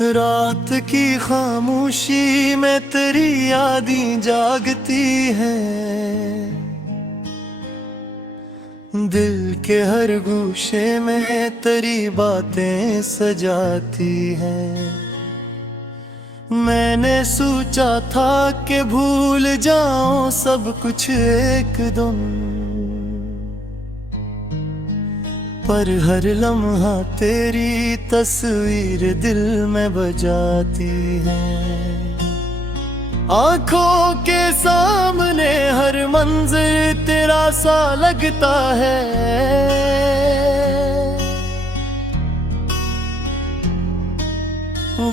रात की खामोशी में तेरी यादें जागती हैं, दिल के हर गूशे में तेरी बातें सजाती हैं। मैंने सोचा था कि भूल जाऊं सब कुछ एकदम, पर हर लम्हा तेरी तस्वीर दिल में बजाती है। आंखों के सामने हर मंजर तेरा सा लगता है,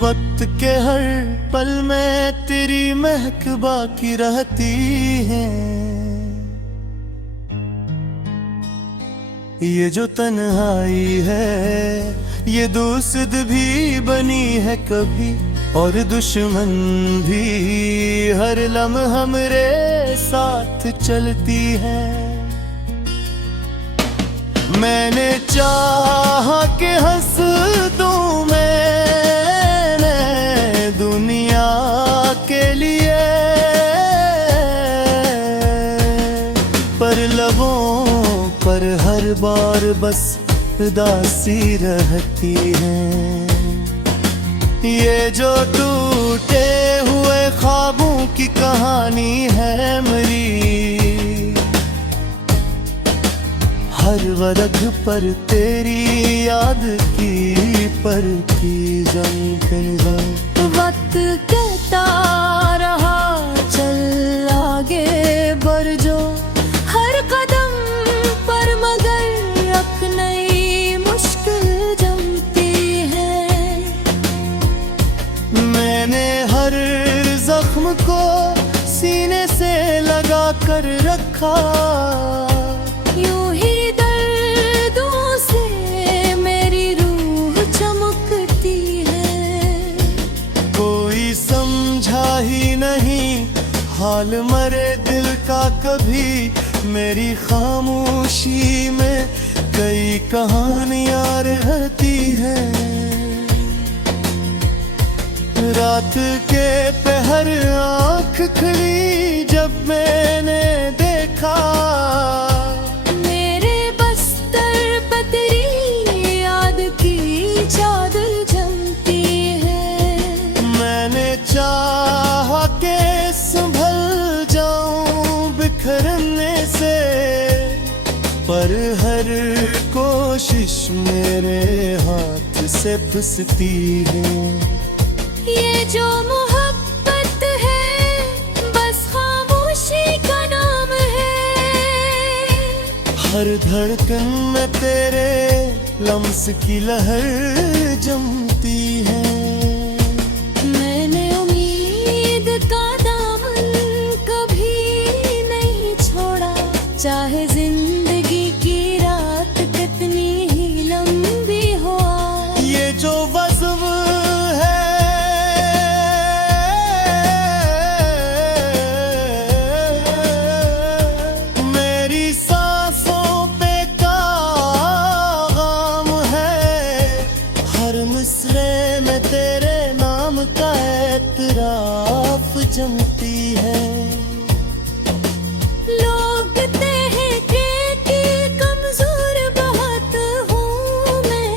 वक्त के हर पल में तेरी महक बाकी रहती है। ये जो तन्हाई है ये दोस्त भी बनी है कभी, और दुश्मन भी हर लम्हा हमरे साथ चलती है। मैंने चाहा कि हंस दूं मैंने दुनिया के लिए, पर लबों पर हर बार बस उदासी रहती है। ये जो टूटे हुए ख्वाबों की कहानी है मेरी, हर वर्ग पर तेरी याद की परती जमती है। वक्त कहता रहा चल आगे बढ़ जो, हर कदम पर मगर एक नई मुश्किल जमती है। मैंने हर जख्म को सीने से लगा कर रखा, यूं ही दर्दों से मेरी रूह चमकती है। कोई समझा ही नहीं हाल मरे दिल का कभी, मेरी खामोशी में कई कहानियां रहती हैं। रात के पहर आँख खुली जब मैंने देखा, मेरे बस्तर पर तेरी याद की चादर जमती है। मैंने चाहा के संभल जाऊं बिखरने से, पर हर कोशिश मेरे हाथ से फिसलती है। ये जो मोहब्बत है बस खामोशी का नाम है, हर धड़कन में तेरे लम्स की लहर जमती है। मैंने उम्मीद का दामन कभी नहीं छोड़ा, चाहे जिंदगी की रात कितनी ही लंबी हो। ये जो वज़्फ़ है मेरी सांसों पे काम है, हर मिसरे में तेरे नाम का एतराफ़ जमती है। लोग कहते हैं कि कमजोर बहुत हूँ मैं,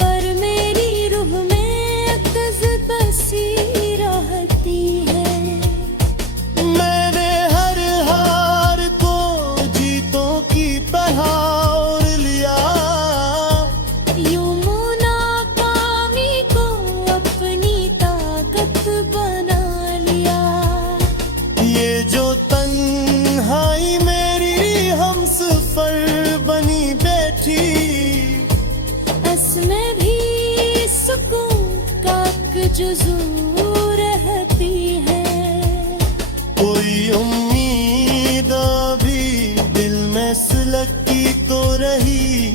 पर मेरी रूह में अक्स बसी रहती है। मैंने हर हार को जीतों की तरह ओढ़ लिया, यूं नाकामी को अपनी ताकत बना लिया। ये जो तन्हाई मेरी हमसफर बनी बैठी, इसमें भी सुकून का जुज़ू रहती है। कोई उम्मीद अभी दिल में सुलगती तो रही,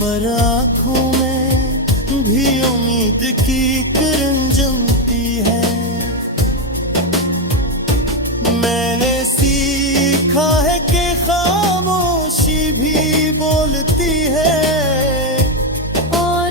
पर आँखों में भी उम्मीद की किरण जमती है। मैंने सीखा है कि खामोशी भी बोलती है, और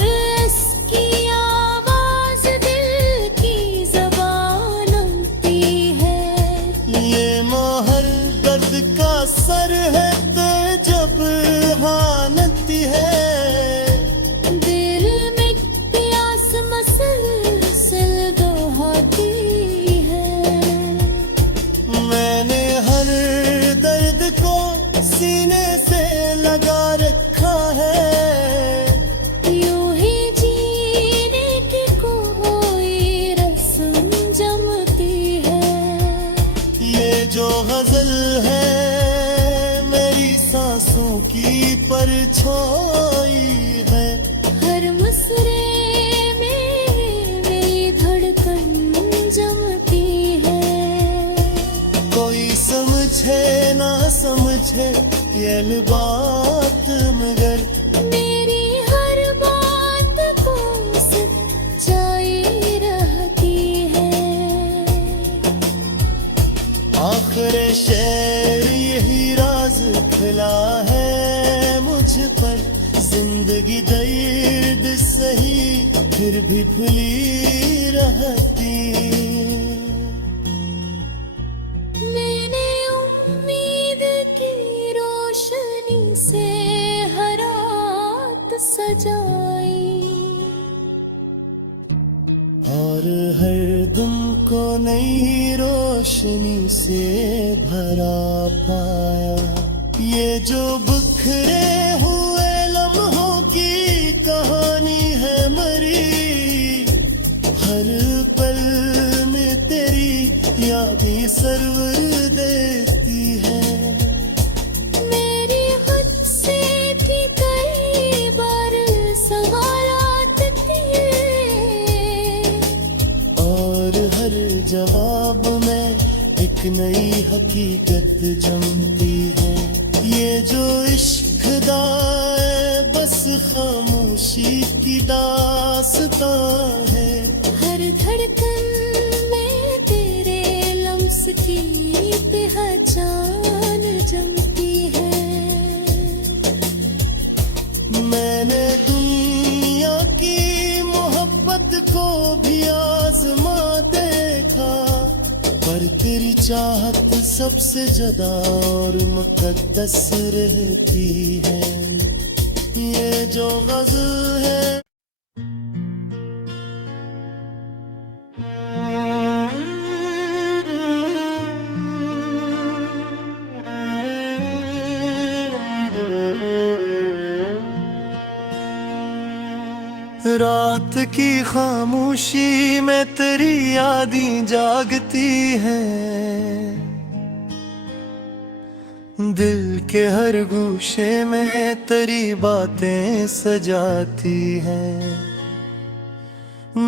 मैल बात मगर मेरी हर बात को सच्चाई रहती है। आखिर शेर यही राज खिला है मुझ पर, जिंदगी दर्द सही फिर भी खुली रहती। मैंने उम्मीद की रोशनी से हर रात सजाई, और हर दिन को नई रोशनी से भरा पाया। ये जो बिखरे हुए लम्हों की कहानी है मरी, हर पल में तेरी यादें सरवर देती है। मेरी खुद से भी कई बार सवालात थे, और हर जवाब में एक नई हकीकत जमती है। ये जो इश्क दाए बस खामोशी की दास्तां है। हर धड़कन में तेरे लम्स की पहचान जमती है। मैंने दुनिया की मोहब्बत को भी आजमा देखा, पर तेरी चाहत सबसे ज्यादा और मुकद्दस रहती है। ये जो गज़ल है रात की खामोशी में तेरी यादें जागती हैं, दिल के हर गूशे में तेरी बातें सजाती हैं।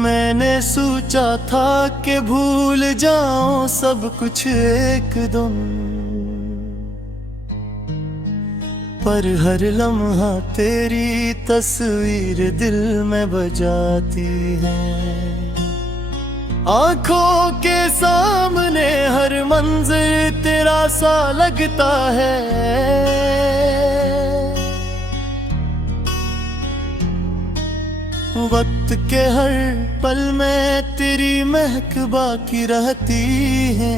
मैंने सोचा था कि भूल जाऊं सब कुछ एकदम, पर हर लम्हा तेरी तस्वीर दिल में बजाती है। आंखों के सामने हर मंजर तेरा सा लगता है, वक्त के हर पल में तेरी महक बाकी रहती है।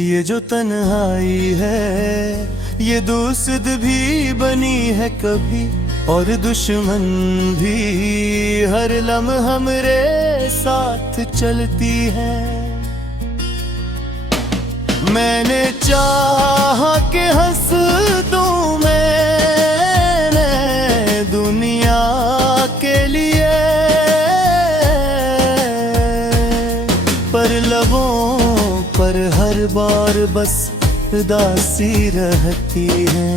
ये जो तन्हाई है ये दोस्त भी बनी है कभी, और दुश्मन भी हर लम्हा हमरे साथ चलती है। मैंने चाहा कि हंस दूं मैंने दुनिया के लिए, पर लबों पर हर बार बस उदासी रहती है।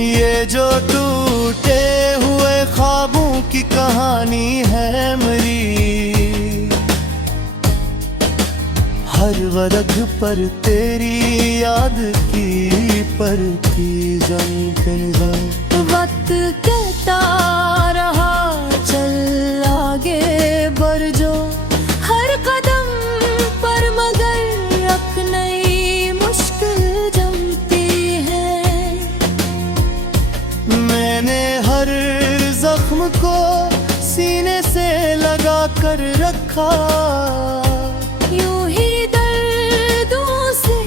ये जो टूटे हुए ख्वाबों की कहानी है मेरी, हर वर्ग पर तेरी याद की परती जमती है। वक्त कहता रहा चल आगे बढ़ जो, हर कदम पर मगर एक नई मुश्किल जमती है। मैंने हर जख्म को सीने से लगा कर रखा, यूं ही दर्दों से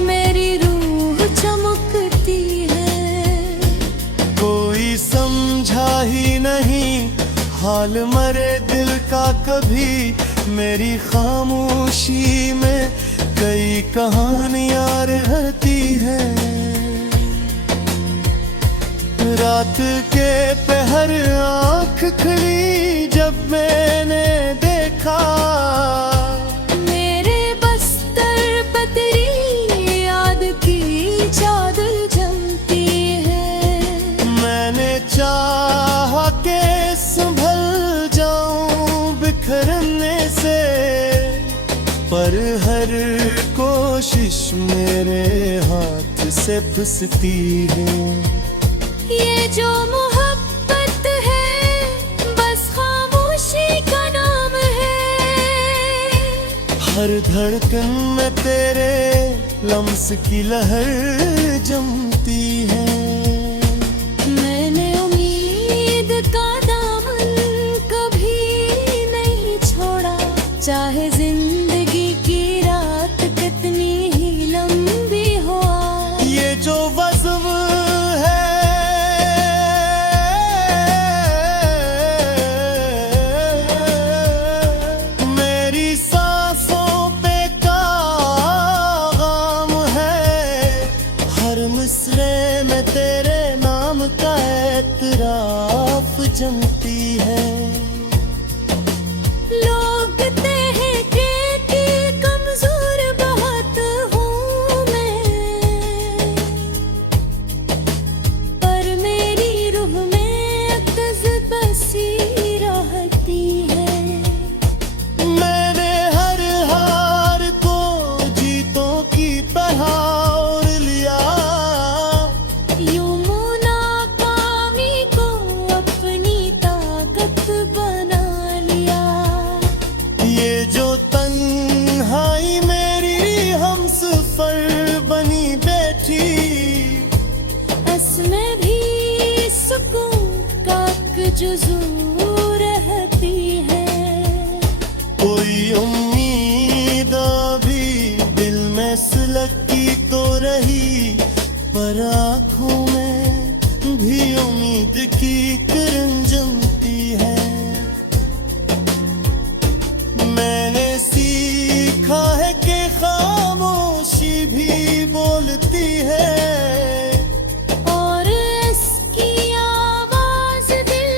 मेरी रूह चमकती है। कोई समझा ही नहीं हाल मरे दिल का कभी, मेरी खामोशी में कई कहानियां रहती हैं। रात के पहर आँख खुली जब मैंने देखा, मेरे बस्तर पर तेरी याद की चादर जमती है। मैंने चाहा के संभल जाऊं बिखरने से, पर हर को मेरे हाथ से फिसती है। ये जो मोहब्बत है बस खामोशी का नाम है। हर धड़कन में तेरे लम्स की लहर जमती है। मैंने उम्मीद का दामन कभी नहीं छोड़ा, चाहे जिंदगी की रात कितनी ही लंबी हो। ये जो वज़्म है मेरी सांसों पे काम है। हर मिसरे में तेरे नाम का एतराफ जमती है। लोग कहते हैं कि कमजोर बहुत हूँ मैं, पर मेरी रूह में अक्स बसी रहती है। मैंने हर हार को जीतों की तरह ओढ़ लिया। यूं नाकामी को अपनी ताकत बना लिया। ये जो तन्हाई मेरी हमसफर बनी बैठी, इसमें भी सुकून का जुज़ू रहती है। कोई उम्मीद अभी दिल में सुलगती तो रही, पर आँखों में भी उम्मीद की किरण जमती है। मैंने सीखा है कि खामोशी भी बोलती है। और इसकी आवाज दिल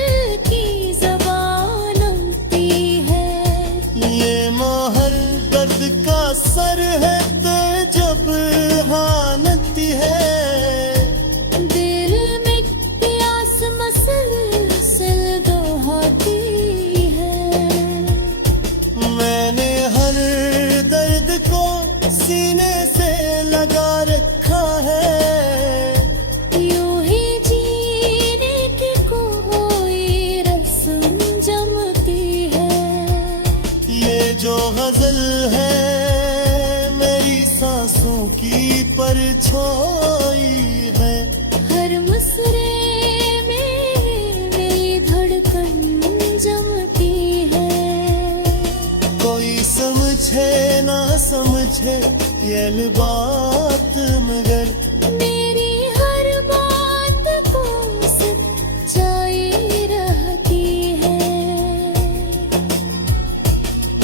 की ज़बान बनती है। ये मोहर दर्द का सर है तो जब हानती है। दिल में प्यास मसलसल दोहती है। मैंने हर दर्द को सीने से लगा रखा है। यूं ही जीने की कोई रस्म जमती है। ये जो गजल है मेरी सांसों की परछाई है। हर मुसरे में मेरी धड़कन जमती है। कोई समझे ना समझे ये बात, मगर मेरी हर बात को सच्चाई रहती है।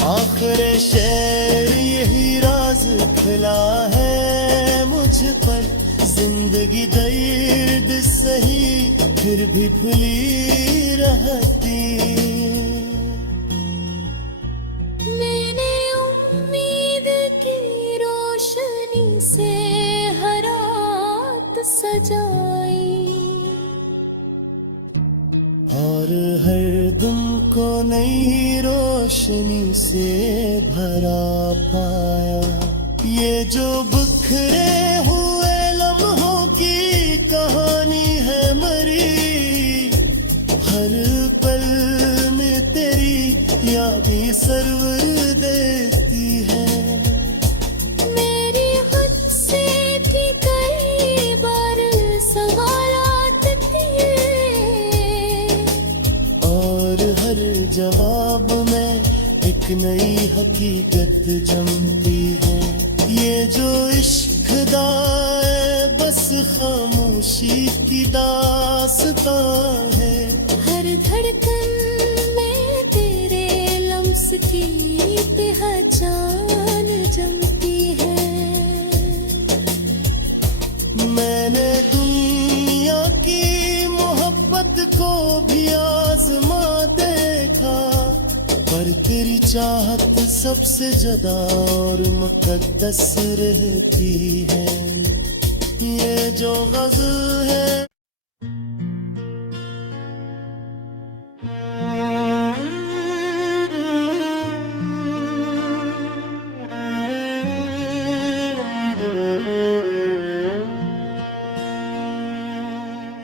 आखिर शेर यही राज खिला है मुझ पर। जिंदगी दर्द सही फिर भी भुली रहती। मैंने उम्मीद की रोशनी से हर रात सजाई, और हर दिन को नई रोशनी से भरा पाया। ये जो बिखरे हुए लम्हों की कहानी है मरी, हर पल में तेरी यादें सरवर देती है। मेरी खुद से भी कई बार सवालात थे, और हर जवाब में एक नई हकीकत जमती है। ये जो इश्क दाए बस खामोशी की दास्तां है। हर धड़कन में तेरे लम्स की पहचान जमती है। मैंने दुनिया की मोहब्बत को भी आजमा देखा, पर तेरी चाहत सबसे ज्यादा और मुकद्दस रहती है। ये जो गज़ल है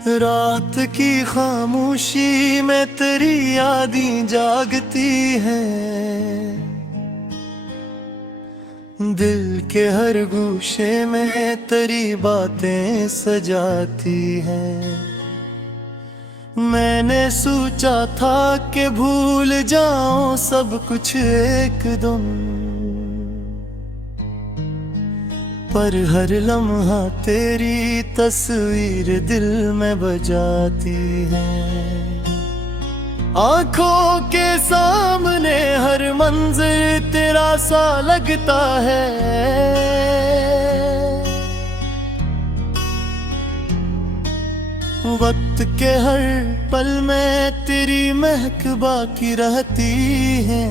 रात की खामोशी में तेरी यादें जागती हैं, दिल के हर गूशे में तेरी बातें सजाती हैं। मैंने सोचा था कि भूल जाऊं सब कुछ एकदम, पर हर लम्हा तेरी तस्वीर दिल में बजाती है। आंखों के सामने हर मंजर तेरा सा लगता है, वक्त के हर पल में तेरी महक बाकी रहती है।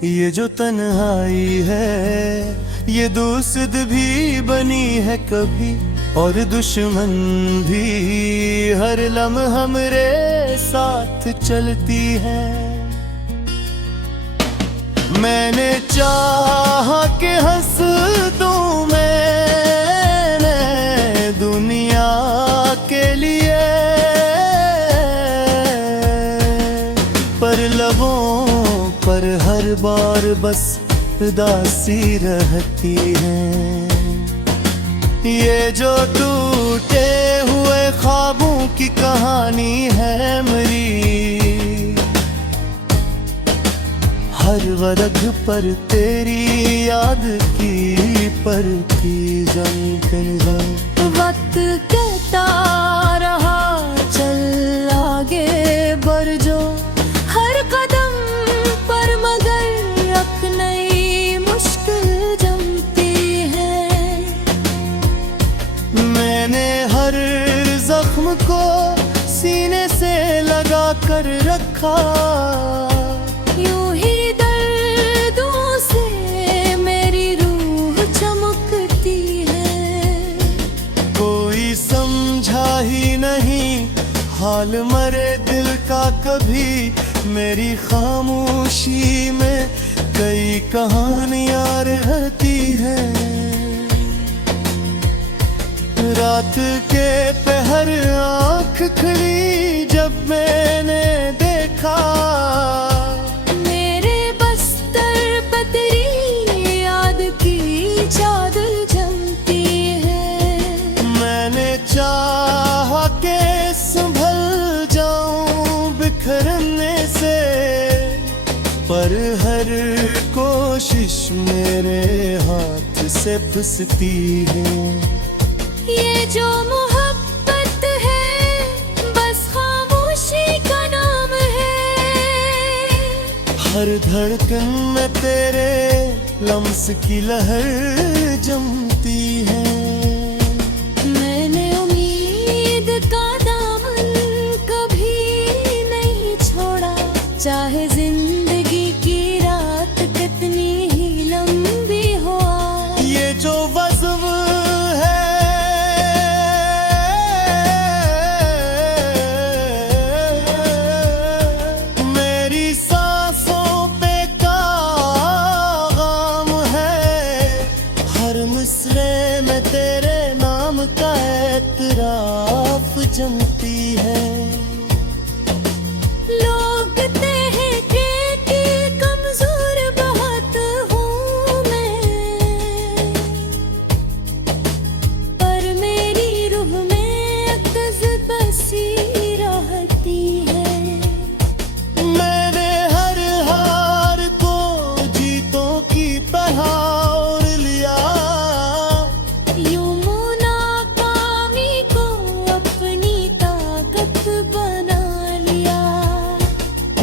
ये जो तन्हाई है ये दोस्त भी बनी है कभी, और दुश्मन भी हर लम्हा हमरे साथ चलती है। मैंने चाहा कि हंस दूं मैंने दुनिया के लिए, पर लबों पर हर बार बस उदासी रहती है। ये जो टूटे हुए ख्वाबों की कहानी है मेरी, हर वर्ग पर तेरी याद की परती जानते हैं। वक्त कहता रहा चल आगे बढ़ जो, हर कदम पर मगर एक नई मुश्किल जमती है। मैंने हर जख्म को सीने से लगा कर रखा, यूं ही दर्दों से मेरी रूह चमकती है। कोई समझा ही नहीं हाल मरे दिल का कभी, मेरी खामोशी में कई कहानियां रहती हैं। रात के पहर आँख खुली जब मैंने देखा, मेरे बस्तर पर तेरी याद की चादर जमती है। मैंने चाहा के संभल जाऊं बिखरने से, पर हर कोशिश मेरे हाथ से फिसलती है। ये जो मोहब्बत है बस खामोशी का नाम है। हर धड़कन में तेरे लम्स की लहर जमती है। मैंने उम्मीद का दामन कभी नहीं छोड़ा, चाहे जिंदगी की रात कितनी ही लंबी हो। ये जो वज़्फ़ है मेरी सांसों पे काम है, हर मिसरे में तेरे नाम का एतराफ़ जमती है। लोग कहते हैं कि कमजोर बहुत हूँ मैं, पर मेरी रूह में अक्स बसी रहती है। मैंने हर हार को जीतों की तरह ओढ़ लिया, यूं नाकामी को अपनी ताकत बना लिया।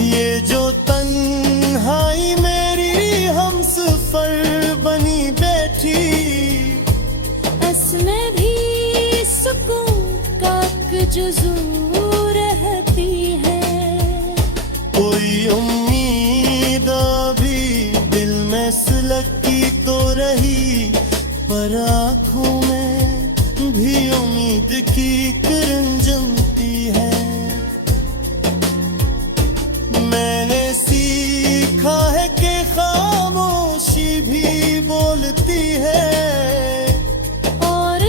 ये जो तन्हाई मेरी हमसफर बनी बैठी, इसमें भी सुकून का जुज़ू रहती है। कोई उम्मीद अभी दिल में सुलगती तो रही, पर आँखों में भी उम्मीद की किरण जमती है। मैंने सीखा है कि खामोशी भी बोलती है, और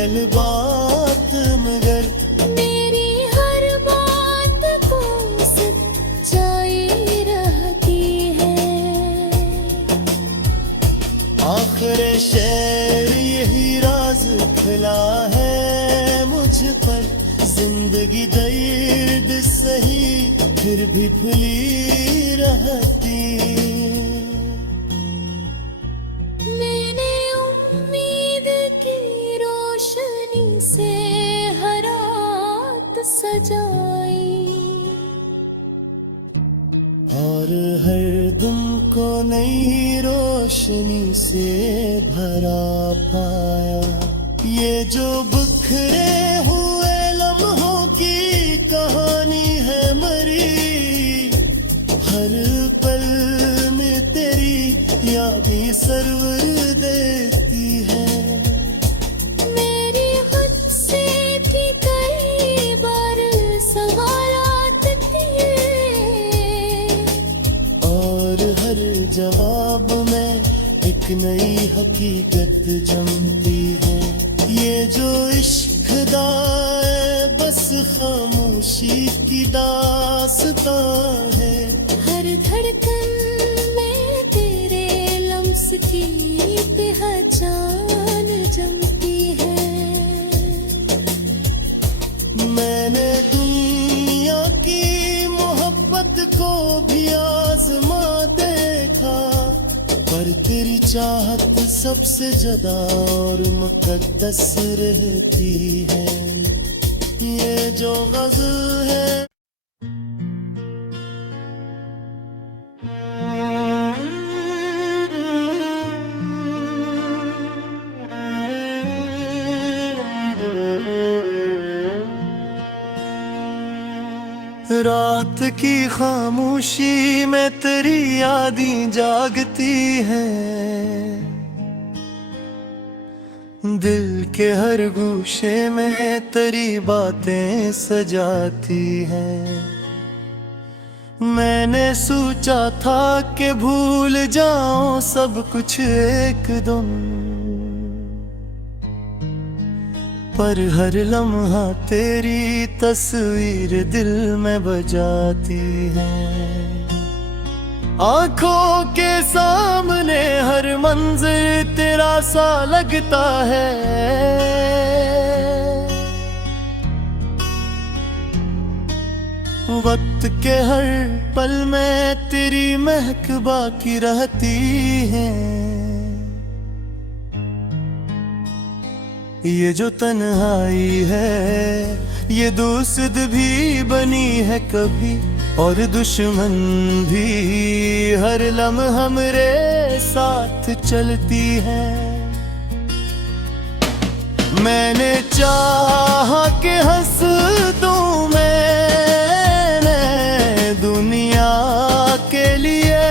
मैल बात मगर मेरी हर बात को सच्चाई रहती है। आखिर शेर यही राज खिला है मुझ पर, जिंदगी दर्द सही फिर भी खुली रहती। मैंने उम्मीद की रोशनी से हर रात सजाई, और हर दिन को नई रोशनी से भरा पाया। ये जो बिखरे हुए लम्हों की कहानी है मरी, हर पल में तेरी यादें सरवर देती है। मेरी खुद से भी कई बार सवालात थे, और हर जवाब में एक नई हकीकत जमती है। ये जो इश्क दाए बस खामोशी की दास्तां है। हर धड़कन में तेरे लम्स की पहचान जमती है। मैंने दुनिया की मोहब्बत को भी आजमा देखा, पर तेरी चाहत सबसे ज्यादा और मुकद्दस रहती है। ये जो गज़ल है रात की खामोशी में तेरी यादें जागती हैं, दिल के हर गूशे में तेरी बातें सजाती हैं। मैंने सोचा था कि भूल जाऊं सब कुछ एकदम, पर हर लम्हा तेरी तस्वीर दिल में बजाती है। आंखों के सामने हर मंजर तेरा सा लगता है, वक्त के हर पल में तेरी महक बाकी रहती है। ये जो तन्हाई है ये दोस्त भी बनी है कभी, और दुश्मन भी हर लम्हा हमरे साथ चलती है। मैंने चाहा कि हंस दूं मैंने दुनिया के लिए,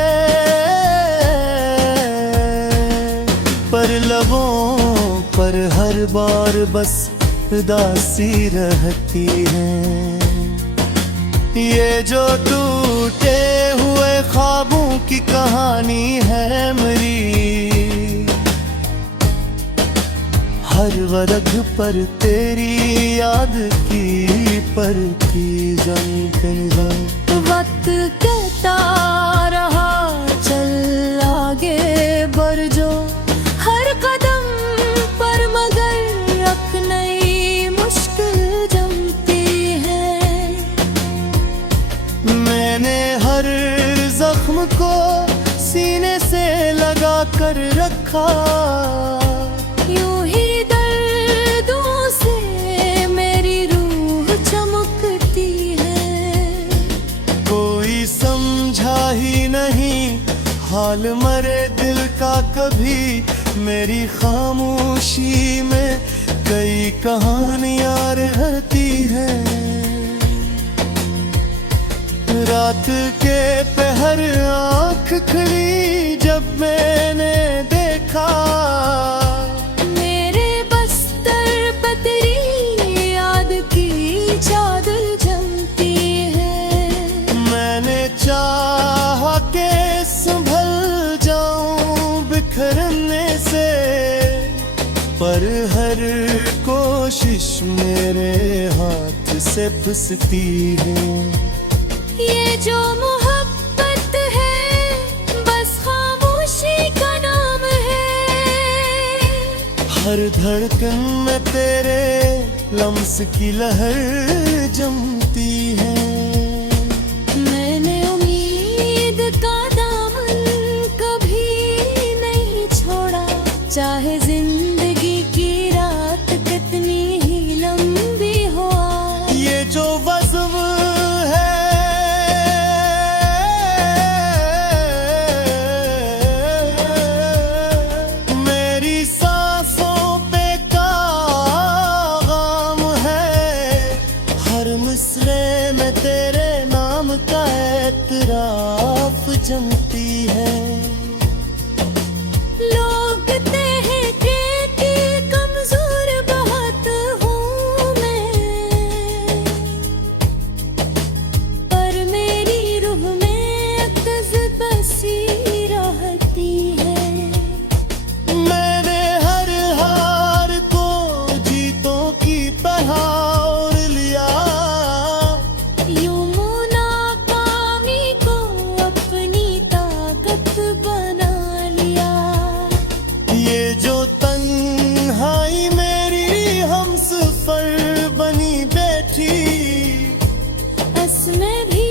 पर लबों पर हर बार बस उदासी रहती है। ये जो टूटे हुए ख्वाबों की कहानी है मेरी, हर वर्ग पर तेरी याद की परती जमती है। वक्त कहता रहा चल आगे बढ़ जो, हर कदम पर मगर एक नई मुश्किल जमती है। मैंने हर जख्म को सीने से लगा कर रखा, यूं ही दर्दों से मेरी रूह चमकती है। कोई समझा ही नहीं हाल मरे दिल का कभी, मेरी खामोशी में कई कहानियां रहती हैं। रात के पहर आँख खुली जब मैंने देखा, मेरे बस्तर पर तेरी याद की चादर जमती है। मैंने चाहा के संभल जाऊं बिखरने से, पर हर को मेरे हाथ से फिसती है। ये जो मोहब्बत है बस खामोशी का नाम है। हर धड़कन में तेरे लम्स की लहर जमती है। मैंने उम्मीद का दामन कभी नहीं छोड़ा, चाहे जिंदगी की रात कितनी ही लंबी हो। ये जो वज़्म है मेरी सांसों पे काम है। हर मिसरे में तेरे नाम का एतराफ जमती है। लोग कहते कि कमजोर बहुत हूँ मैं, पर मेरी रूह में अक्स बसी रहती है। मैंने हर हार को जीतों की तरह ओढ़ लिया। यूं नाकामी को अपनी ताकत बना लिया। ये जो तन्हाई मेरी हमसफर बनी बैठी, इसमें भी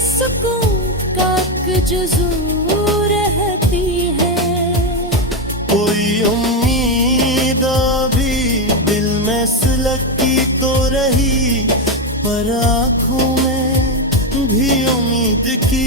सुकून का जुज़ू रहती है। कोई उम्मीद अभी दिल में सुलगती तो रही, पर आँखों में भी उम्मीद की